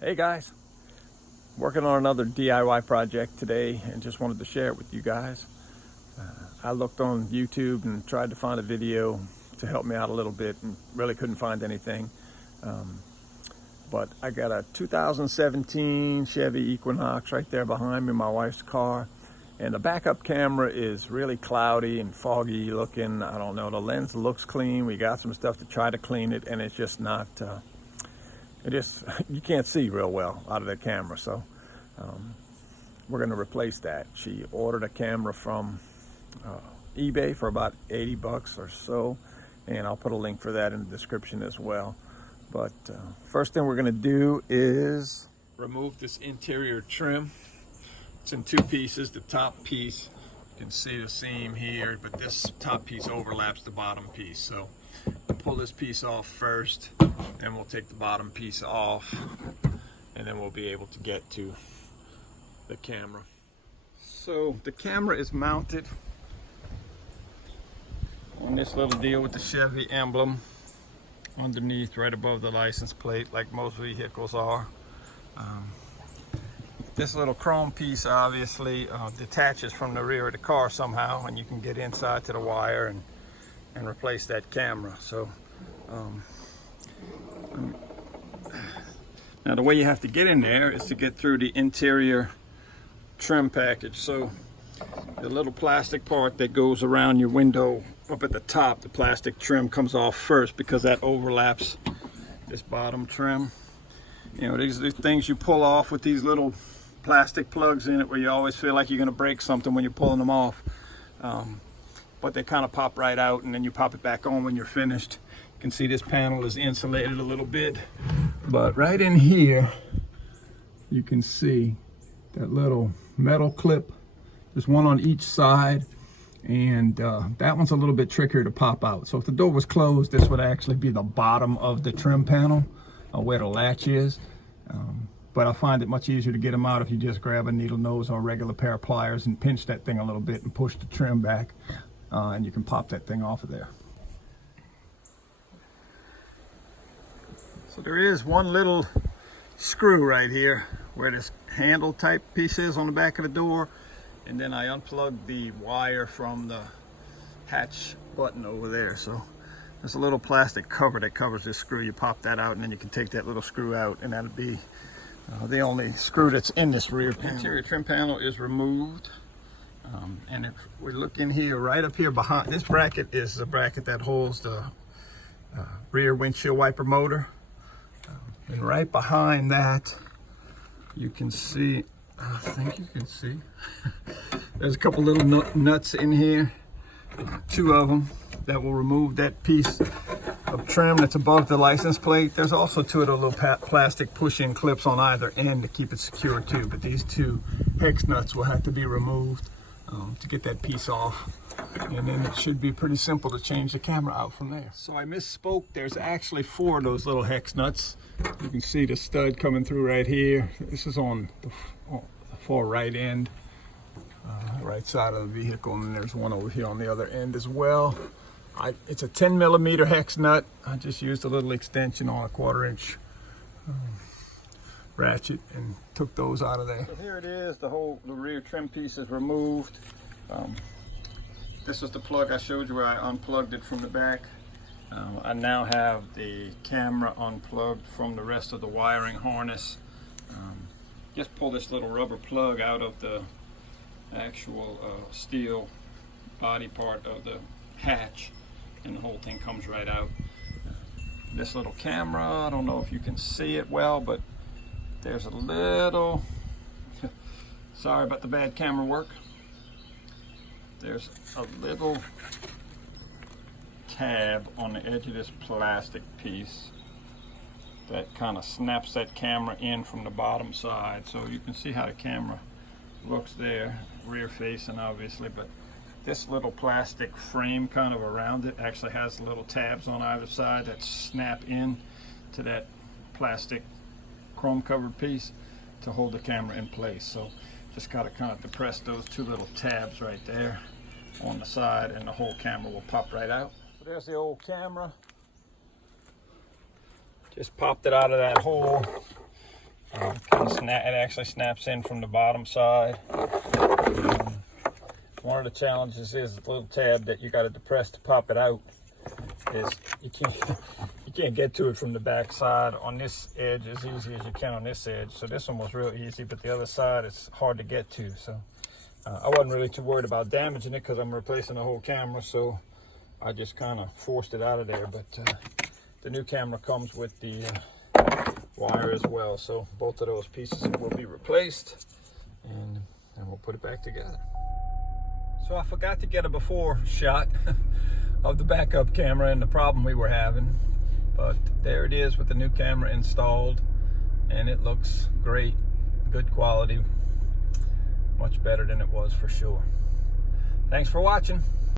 Hey guys, working on another DIY project today and just wanted to share it with you guys. I looked on YouTube and tried to find a video to help me out a little bit and really couldn't find anything. But I got a 2017 Chevy Equinox right there behind me, my wife's car. And the backup camera is really cloudy and foggy looking. I don't know, the lens looks clean. We got some stuff to try to clean it and it's just not, you can't see real well out of the camera. So we're gonna replace that. She ordered a camera from eBay for about 80 bucks or so. And I'll put a link for that in the description as well. But first thing we're gonna do is remove this interior trim. It's in two pieces. The top piece, you can see the seam here, but this top piece overlaps the bottom piece. So we'll pull this piece off first, and we'll take the bottom piece off, and then we'll be able to get to the camera. So the camera is mounted on this little deal with the Chevy emblem underneath, right above the license plate, like most vehicles are. This little chrome piece obviously detaches from the rear of the car somehow, and you can get inside to the wire and replace that camera. So now the way you have to get in there is to get through the interior trim package. So the little plastic part that goes around your window up at the top, the plastic trim comes off first because that overlaps this bottom trim. You know, these are the things you pull off with these little plastic plugs in it, where you always feel like you're going to break something when you're pulling them off. But they kind of pop right out, and then you pop it back on when you're finished. You can see this panel is insulated a little bit, but right in here you can see that little metal clip. There's one on each side, and that one's a little bit trickier to pop out. So if the door was closed, this would actually be the bottom of the trim panel, where the latch is. But I find it much easier to get them out if you just grab a needle nose or a regular pair of pliers and pinch that thing a little bit and push the trim back, and you can pop that thing off of there. So there is one little screw right here where this handle type piece is on the back of the door, and then I unplugged the wire from the hatch button over there. So there's a little plastic cover that covers this screw. You pop that out, and then you can take that little screw out, and that'll be the only screw that's in this rear panel. Interior trim panel is removed, and if we look in here, right up here behind this bracket is the bracket that holds the rear windshield wiper motor, and right behind that you can see, I think you can see, there's a couple little nuts in here, two of them, that will remove that piece of trim that's above the license plate. There's also two of the little plastic push-in clips on either end to keep it secure too, but these two hex nuts will have to be removed to get that piece off, and then it should be pretty simple to change the camera out from there. So I misspoke. There's actually four of those little hex nuts. You can see the stud coming through right here. This is on the far right end, right side of the vehicle, and then there's one over here on the other end as well. It's a 10 millimeter hex nut. I just used a little extension on a 1/4 inch ratchet and took those out of there. So here it is. The rear trim piece is removed. This was the plug I showed you where I unplugged it from the back. I now have the camera unplugged from the rest of the wiring harness. Just pull this little rubber plug out of the actual steel body part of the hatch, and the whole thing comes right out. This little camera, I don't know if you can see it well, but there's a little, sorry about the bad camera work, there's a little tab on the edge of this plastic piece that kind of snaps that camera in from the bottom side. So you can see how the camera looks there, rear facing obviously, but this little plastic frame kind of around it actually has little tabs on either side that snap in to that plastic chrome covered piece to hold the camera in place. So just got to kind of depress those two little tabs right there on the side, and the whole camera will pop right out. So there's the old camera. Just popped it out of that hole. It actually snaps in from the bottom side. One of the challenges is the little tab that you got to depress to pop it out. Is you can't get to it from the back side on this edge as easy as you can on this edge. So this one was real easy, but the other side it's hard to get to. So I wasn't really too worried about damaging it because I'm replacing the whole camera. So I just kind of forced it out of there. But the new camera comes with the wire as well. So both of those pieces will be replaced, and we'll put it back together. So I forgot to get a before shot of the backup camera and the problem we were having, but there it is with the new camera installed, and it looks great, good quality, much better than it was for sure. Thanks for watching.